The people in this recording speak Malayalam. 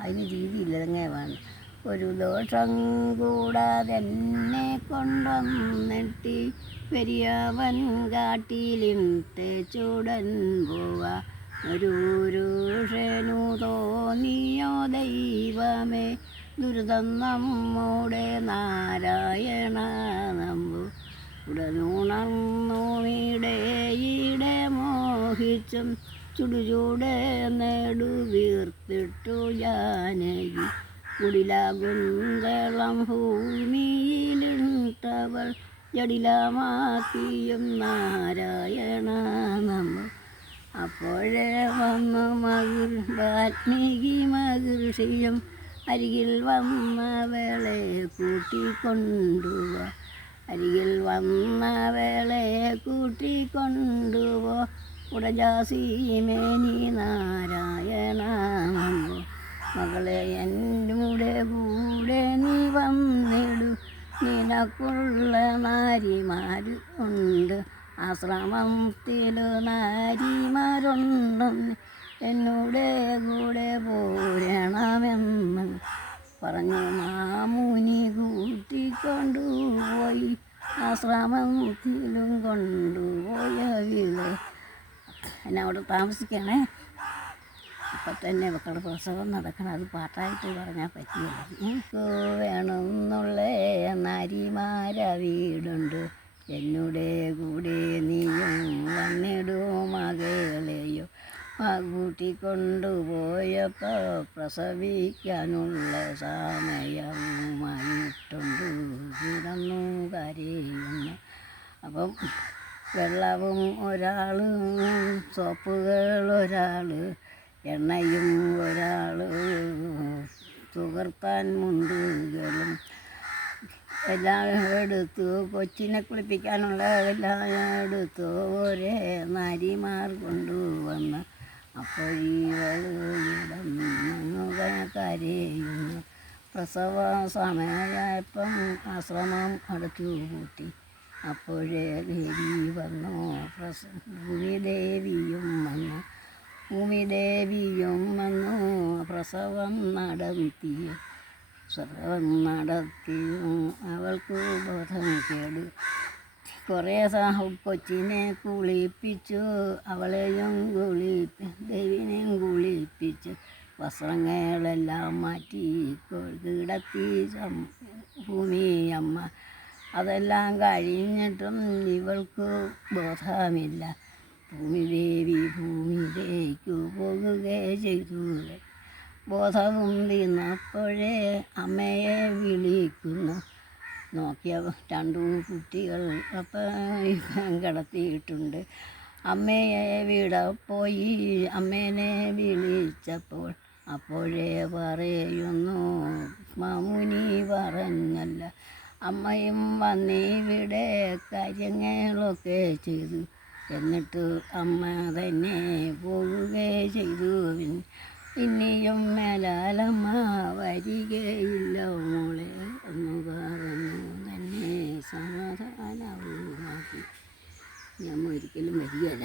അതിന് രീതിയില്ല, എങ്ങനെ വേണം. ഒരു ദോഷം കൂടാതെ എന്നെ കൊണ്ടുവന്നിട്ടി പെരിയവൻ കാട്ടിലിട്ട് ചൂടൻ പോവാ. ഒരു ഷേനു തോന്നിയോ ദൈവമേ, ദുരിതം നമ്മുടെ നാരായണ നമ്പു. ഉടനുണർന്നു ഈടെ മോഹിച്ചും ചുടുചൂടെ നെടുവീർത്തിട്ടു ജാനകി. കുടിലാകുന്തളം ഭൂമിയിലിട്ടവൾ ജടിലമാക്കിയും നാരായണ നമ്പു. അപ്പോഴേ വന്നു വാൽമീകി മഹർഷിയും അരികിൽ വന്നവളെ കൂട്ടിക്കൊണ്ടുപോ. അരികിൽ വന്നവളെ കൂട്ടിക്കൊണ്ടുപോ. ഉടജാസീമേനി നാരായണ നമ്പു. മകളെ എൻ്റെ കൂടെ നീ വന്നിടു, നിനക്കുള്ള നാരിമാർ ഉണ്ട്. ആശ്രമത്തില് നാരിമാരുണ്ടെന്ന് എന്നോട് കൂടെ പോരണമെന്ന് പറഞ്ഞു മാമുനി കൂട്ടിക്കൊണ്ടുപോയി. ആശ്രമത്തിലും കൊണ്ടുപോയ വീട് എന്നെ അവിടെ താമസിക്കണേ. അപ്പം തന്നെ മക്കളുടെ പ്രസവം നടക്കണം. അത് പാട്ടായിട്ട് പറഞ്ഞാൽ പറ്റിയല്ല. എനിക്ക് വേണമെന്നുള്ള നാരിമാര വീടുണ്ട്, എന്നോട് കൂടെ നീയും വന്നിടൂ മകളെയോ. കൂട്ടിക്കൊണ്ടുപോയപ്പോൾ പ്രസവിക്കാനുള്ള സമയവുമായിട്ടുണ്ട്. കിടന്നു കരയുന്നു. അപ്പം വെള്ളവും ഒരാൾ, സോപ്പുകൾ ഒരാൾ, എണ്ണയും ഒരാൾ, തുകർത്താൻ മുണ്ടുകളും എല്ലാം എടുത്തു. കൊച്ചിനെ കുളിപ്പിക്കാനുള്ള എല്ലാം എടുത്തു ഒരേ നാരിമാർ കൊണ്ടുവന്ന്. അപ്പോൾ കരയുന്നു. പ്രസവ സമയമായപ്പം ആശ്രമം അടച്ചു പൂട്ടി. അപ്പോഴേ ദേവി വന്നു, ഭൂമിദേവിയും വന്നു. ഭൂമിദേവിയും വന്നു പ്രസവം നടത്തിയും അവൾക്ക് ബോധം കേട്. കുറേ കൊച്ചിനെ കുളിപ്പിച്ചു, അവളെയും ദേവിനെയും കുളിപ്പിച്ച് വസ്ത്രങ്ങളെല്ലാം മാറ്റി കിടത്തി ഭൂമിയമ്മ. അതെല്ലാം കഴിഞ്ഞിട്ടും ഇവൾക്ക് ബോധമില്ല. ഭൂമിദേവി ഭൂമിയിലേക്ക് പോകുകയും ചെയ്തു. ബോധവും വീണപ്പോഴേ അമ്മയെ വിളിക്കുന്നു. നോക്കിയ 2 കുട്ടികൾ അപ്പം കിടത്തിയിട്ടുണ്ട്. അമ്മയെ പോയി അമ്മേനെ വിളിച്ചപ്പോൾ അപ്പോഴേ പറയുന്നു, മാമുനി പറഞ്ഞല്ല, അമ്മയും വന്നിവിടെ കാര്യങ്ങളൊക്കെ ചെയ്തു. എന്നിട്ട് അമ്മ തന്നെ പോവുകയും ചെയ്തു. ഇനിയും മേലാലമ്മ വരികയില്ല മോളെ എന്ന് പറഞ്ഞു തന്നെ സമാധാനമാക്കി. ഞാൻ ഒരിക്കലും വരികയില്ല.